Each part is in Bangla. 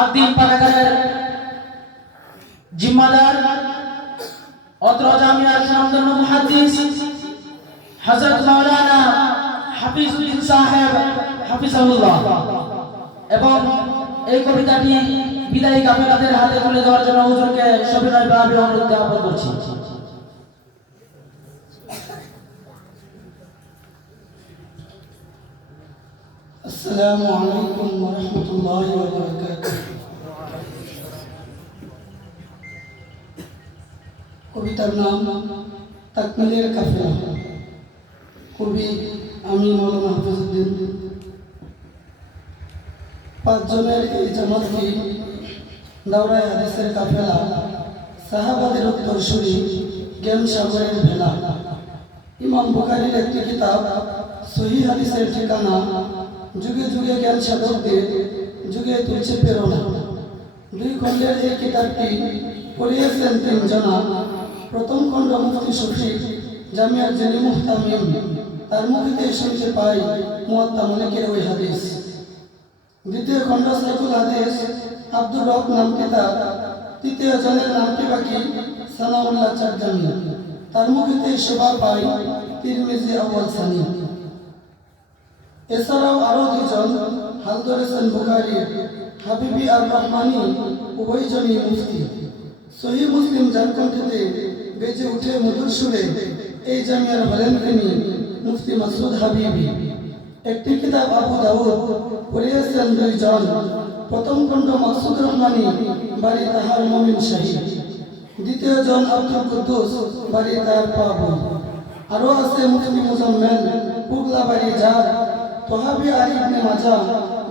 আদিম পাঠাগারের জিম্মাদার অত্র জামিয়ার সুনামধন্য মুহাদ্দিস হযরত মাওলানা হাফিজউদ্দিন সাহেব হাফিজাহুল্লাহ এবং এই কবিতাটি বিদায়ী কাফেলাদের হাতে তুলে দেওয়ার জন্য হুজুরকে সবিনয়ভাবে অনুরোধ জ্ঞাপন করছি। আসসালামু আলাইকুম ওয়া রাহমাতুল্লাহি ওয়া বারাকাতুহু। কবিতার নাম তাকমিলের কাফেলা। কবি আমি মাওলানা হাফিজউদ্দিন। পাঁচজনের এই জামাতটি দাওরায়ে হাদিসের কাফেলা, সাহাবাদের উত্তরসূরি, জ্ঞান সাগরের ভেলা। ইমাম বুখারীর একটি কিতাব সহিহ হাদিসের ঠিকানা, যুগে যুগে জ্ঞান সাধকদের যুগে তুলছে প্রেরণা। দুই খণ্ডের এই কিতাবটি পড়িয়েছেন তিনজনা। প্রথম খণ্ড মুফতি শফিক জামিয়ার যিনি মুহতামিম, তার মুখে শুনতে পাই মুয়াত্তা মালিকের ওই হাদিস। দ্বিতীয় খণ্ড সাইকুল হাদিস আব্দুর রব নাম কিতাব। তৃতীয় জনের নামটি বাকি সানাউল্লাহ চাকদানি, তার মুখে শোভা পাই তিরমিজি আউয়াল সানি। এছাড়াও আরো দুজন হাল ধরেছেন বুখারীর হাবিবি আর রহমানি, উভয়জনই মুফতি। সহিহ মুসলিম যার কণ্ঠেতে বেজে উঠে মধুর সুরে, এই জামিয়ার হলেন তিনি মুফতি মাসুদ হাবিবি। একটি কিতাব আবু দাউদ পড়িয়েছেন দুইজন। প্রথম খণ্ড মাসুদ রহমানি, বাড়ি তাহার মুমিন শাহী। দ্বিতীয় জন আব্দুল কুদ্দুস, বাড়ি তার পাবু। আরো আছে মুফতি মুজাম্মেল, পুগলা বাড়ি যার। তোহাবি আর ইবনে মাজাহ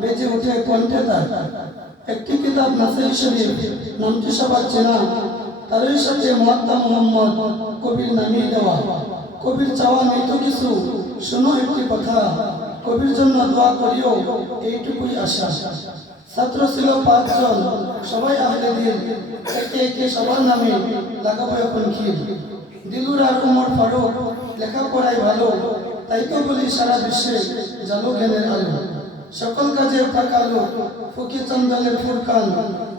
বেজে উঠে কণ্ঠে তার। একটি কিতাব নাসাই শরীফ, নামটি সবার চেনা। তারই সাথে মুয়াত্তা মুহাম্মদ, কবির নামই দেওয়া। কবির চাওয়া নেই তো কিছু, শোনো একটি কথা, কবির জন্য দোয়া করিও, এইটুকুই আশা। ছাত্র ছিল পাঁচজন, সবাই আহলে দিল। একে একে সবার নামে লাগাবো এখন খিল। দিলুর আর উমর ফারুক লেখাপড়ায় ভালো, তাই তো বলি সারা বিশ্বে জালো জ্ঞানের আলো। সকল কাজে তাকালো ফকির চন্দনের ফুরকান,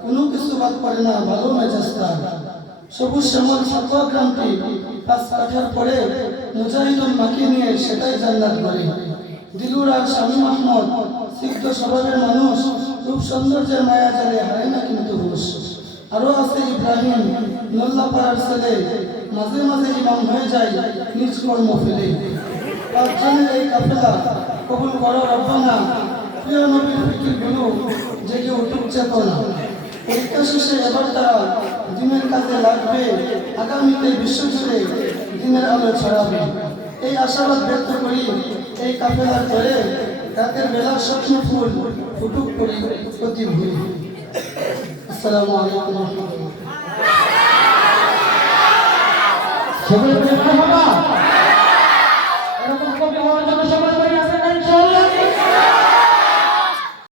কোনো কিছু বাদ পড়ে না ভালো মেজাজ তার। সবুজ শ্যামল সাতোয়া গ্রামটি 5 কাঠার পরে মুজাহিদুল মাকি নিয়ে সেটাই জান্নাত করে। দিলুর আর শামীম আহমদ সিদ্ধ স্বভাবের মানুষ, রূপ সৌন্দর্যের মায়া জালে হারে না কিন্তু হুশ। আরো আছে ইব্রাহিম নল্লাপাড়ার ছেলে, মাঝে মাঝে ইমাম হয়ে যায় নিজ কর্ম ফেলে। পাঁচজনের এই কাফেলা কবুল করো রব্বানা, প্রিয় নবীর ফিকির গুলো জেগে উঠুক চেতনা। পরীক্ষা শেষে এবার তারা দিনের কাজে লাগবে, আগামীতে বিশ্বজুড়ে দিনের আলো ছড়াবে। এই আশাবাদ ব্যক্ত করি এই কাফেলার ধরে, রাতের বেলা স্বপ্ন ফুল ফুটুক করি প্রতি ভুল। আসসালামু আলাইকুম ওয়া রাহমাতুল্লাহ।